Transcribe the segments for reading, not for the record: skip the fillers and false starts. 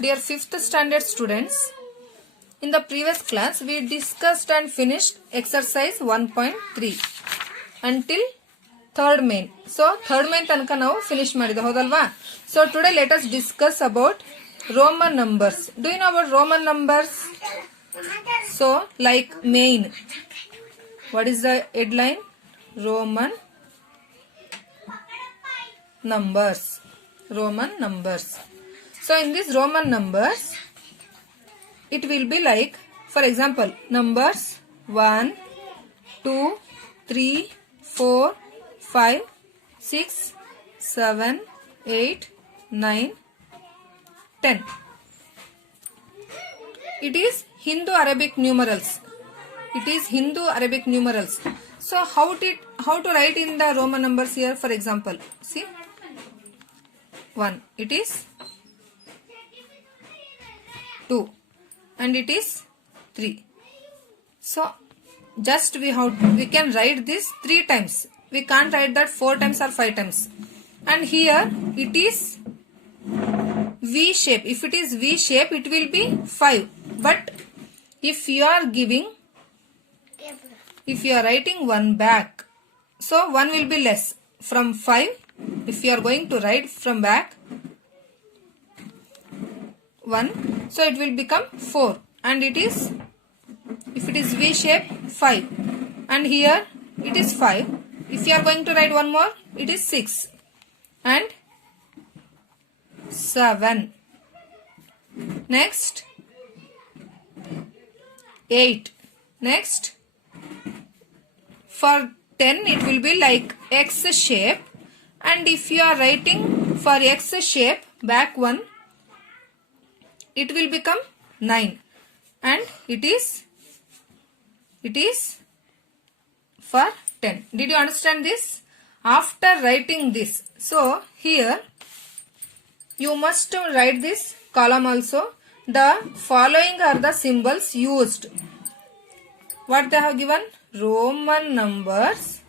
Dear 5th standard students, in the previous class we discussed and finished exercise 1.3 until third main. So third main tanaka now finish madida hodalva. So today let us discuss about Roman numbers. Do you know about Roman numbers? So like main. What is the headline? Roman numbers. Roman numbers. So in these Roman numbers, it will be like, for example, numbers 1, 2, 3, 4, 5, 6, 7, 8, 9, 10. It is Hindu-Arabic numerals. It is Hindu-Arabic numerals. So how to write in the Roman numbers here? For example, see, 1. It is 2 and it is 3. So just we can write this 3 times. We can't write that 4 times or 5 times. And here it is V shape. If it is V shape, it will be 5. But if you are writing 1 back, so 1 will be less from 5. If you are going to write from back 1, so it will become 4, and it is, if it is V shape, 5, and here it is 5. If you are going to write one more, it is 6 and 7. Next 8. Next for 10 it will be like X shape, and if you are writing for X shape back 1, it will become 9, and it is for 10. Did you understand this? After writing this, so here you must write this column also. The following are the symbols used. What they have given? Roman numbers.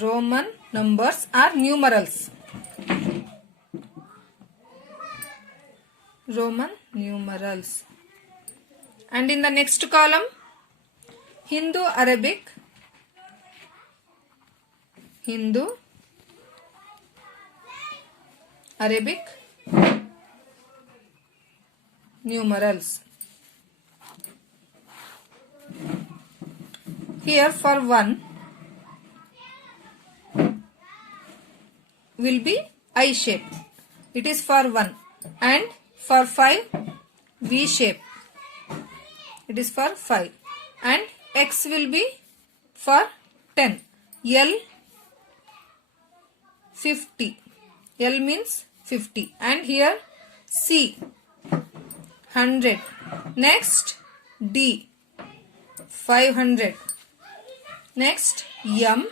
Roman numbers are numerals. Roman numerals. And in the next column, Hindu-Arabic numerals. Here for 1 will be I shape. It is for 1. And for 5, V shape. It is for 5. And X will be for 10. L 50. L means 50. And here C 100. Next D 500. Next M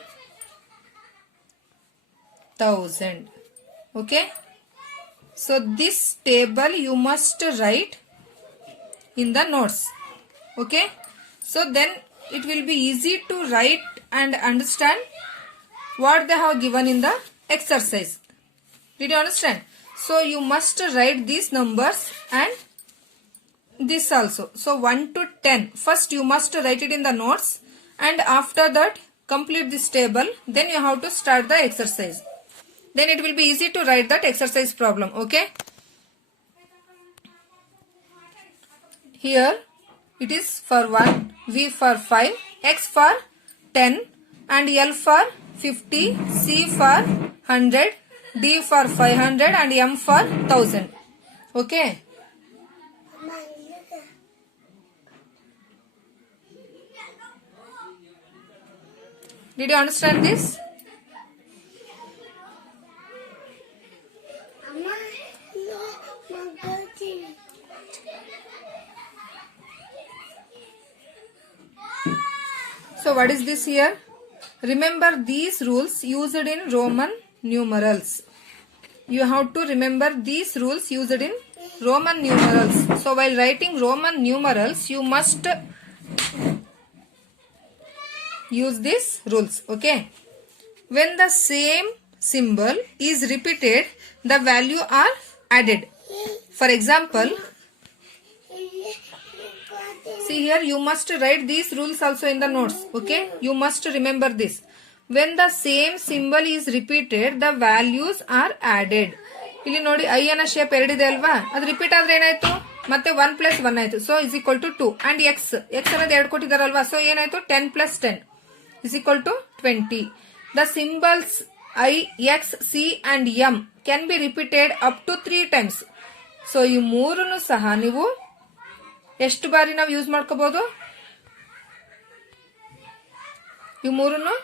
1000. Okay. So this table you must write in the notes. Okay. So then it will be easy to write and understand what they have given in the exercise. Did you understand? So you must write these numbers and this also. So 1 to 10. First you must write it in the notes, and after that complete this table. Then you have to start the exercise. Then it will be easy to write that exercise problem. Okay. Here it is for 1, V for 5, X for 10, and L for 50, C for 100, D for 500, and M for 1000. Okay. Did you understand this? So what is this here? Remember these rules used in Roman numerals. You have to remember these rules used in Roman numerals. So while writing Roman numerals, you must use these rules. Okay. When the same symbol is repeated, the value are added. For example, see here, you must write these rules also in the notes. Okay, you must remember this. When the same symbol is repeated, the values are added. ಇಲ್ಲಿ ನೋಡಿ I ಅನ್ನ shape ಎರಡಿದೆ ಅಲ್ವಾ, ಅದು repeat ಆದ್ರೆ ಏನಾಯ್ತು, ಮತ್ತೆ 1 + 1 ಆಯ್ತು. So is equal to 2. And X ಅನ್ನೋದು 2 ಕೊಟ್ಟಿದಾರಲ್ವಾ, ಸೊ ಏನಾಯ್ತು 10 + 10 is equal to 20. The symbols I, X, C and M can be repeated up to 3 times. So ಈ ಮೂರನ್ನು ಸಹ ನೀವು ಎಷ್ಟು ಬಾರಿ ನಾವು ಯೂಸ್ ಮಾಡ್ಕೋಬಹುದು, ಈ ಮೂರನ್ನು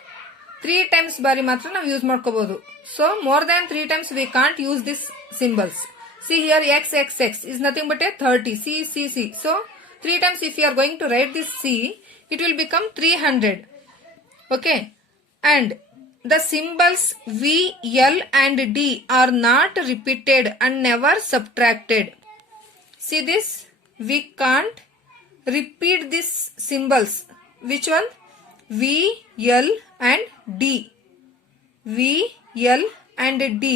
3 ಟೈಮ್ಸ್ ಬಾರಿ ಮಾತ್ರ ನಾವು ಯೂಸ್ ಮಾಡ್ಕೋಬಹುದು. So more than 3 times we can't use this symbols. See here X X X is nothing but a 30. C C C. So 3 times if you are going to write this C, it will become 300. Okay, and the symbols V, L and D are not repeated and never subtracted. See this, we can't repeat these symbols. Which one? V, L and D. V, L and D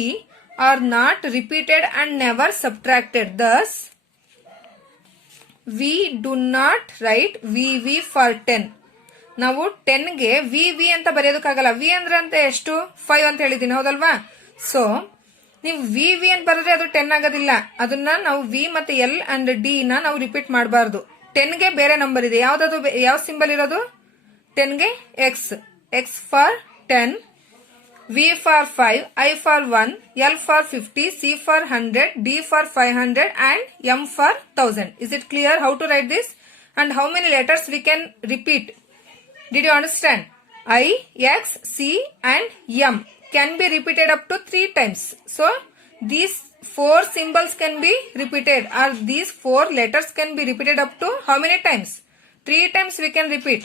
are not repeated and never subtracted. Thus, we do not write VV for 10. ನಾವು 10 ಗೆ VV ಅಂತ ಬರೆಯೋದಕ್ಕಾಗಲ್ಲ. V ಅಂದ್ರೆ ಅಂತ ಎಷ್ಟು 5 ಅಂತ ಹೇಳಿದೀನಿ, ಹೌದಲ್ವಾ? So ನೀವು VV ಅಂತ ಬರೆದ್ರೆ ಅದು 10 ಆಗೋದಿಲ್ಲ. ಅದನ್ನ ನಾವು V ಮತ್ತೆ L ಅಂಡ್ D ನ ನಾವು ರಿಪೀಟ್ ಮಾಡಬಾರ್ದು. 10 ಗೆ ಬೇರೆ ನಂಬರ್ ಇದೆ. ಯಾವ್ದದು, ಯಾವ ಸಿಂಬಲ್ ಇರೋದು? 10 ಗೆ X. X for 10, V for 5, I for 1, L for 50, C for 100, D for 500 and M for 1000. Is it clear how to write this and how many letters we can repeat? Did you understand? I, X, C and M can be repeated up to 3 times. So these 4 symbols can be repeated, or these 4 letters can be repeated up to how many times? 3 times we can repeat.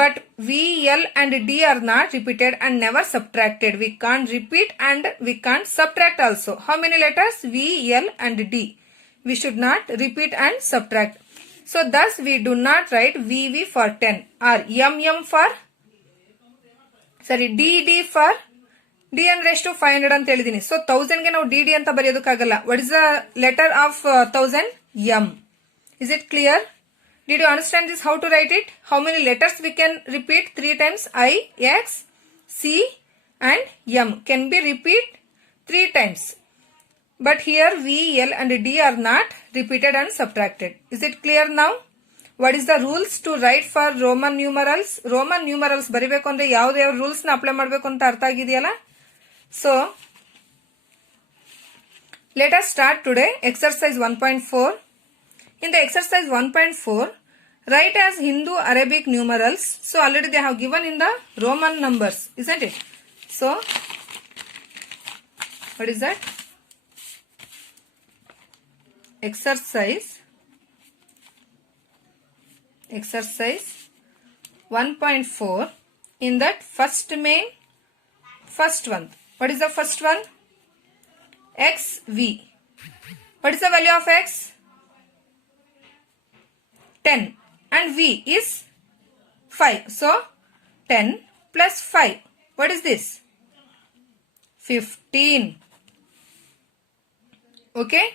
But V, L and D are not repeated and never subtracted. We can't repeat and we can't subtract also. How many letters? V, L and D. We should not repeat and subtract. So thus we do not write VV for 10 or MM for, sorry, DD for, D ಅಂದ್ರೆ ಎಷ್ಟು 500 ಅಂತ ಹೇಳಿದೀನಿ. So 1000 ಗೆ ನಾವು DD ಅಂತ ಬರೆಯೋದಕ್ಕಾಗಲ್ಲ. What is the letter of 1000? M. Is it clear? Did you understand this? How to write it? How many letters we can repeat 3 times? I, X, C and M can be repeat 3 times. But here V, L and D are not repeated and subtracted. Is it clear now? What is the rules to write for Roman numerals? Roman numerals ಬರಿಬೇಕು ಅಂದ್ರೆ ಯಾವ rules ನ apply ಮಾಡಬೇಕು ಅಂತ ಅರ್ಥ ಆಗಿದೆಯಲ್ಲ? So let us start today exercise 1.4. In the exercise 1.4, write as Hindu Arabic numerals. So already they have given in the Roman numbers, isn't it? So what is that? Exercise 1.4. In that first one. What is the first one? XV. What is the value of X? 10 and V is 5. So 10 plus 5. What is this? 15. Okay.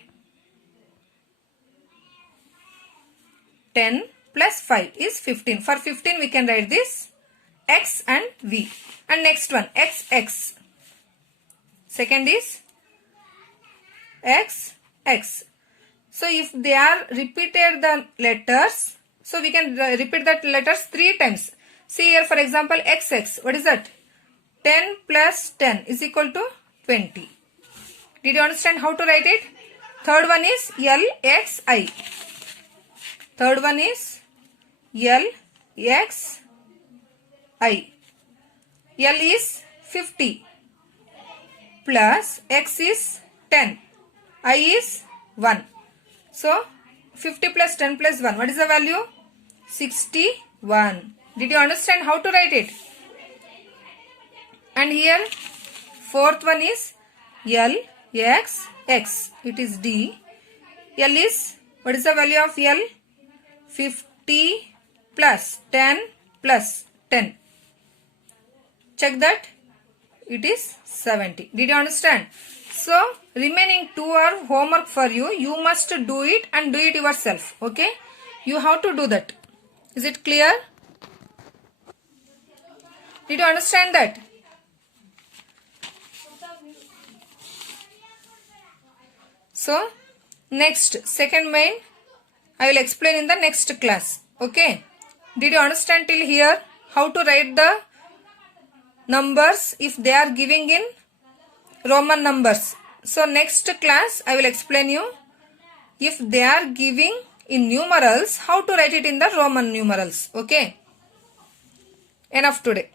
10 plus 5 is 15. For 15 we can write this X and V. And next one XX. Second is XX. So if they are repeated the letters, so we can repeat that letters 3 times. See here, for example, XX. What is that? 10 plus 10 is equal to 20. Did you understand how to write it? Third one is LXI. Third one is LXI. L is 50 plus X is 10. I is 1. So 50 plus 10 plus 1. What is the value? 61. Did you understand how to write it? And here fourth one is LXX. It is D. L is, what is the value of L? 50 plus 10 plus 10. Check that. it is 70. Did you understand? So remaining 2 are homework for you. You must do it and do it yourself. Okay? You have to do that. Is it clear? Did you understand that? So next, second main, I will explain in the next class. Okay? Did you understand till here how to write the numbers if they are giving in Roman numbers? So next class I will explain you if they are giving in numerals how to write it in the Roman numerals. Okay? Enough today.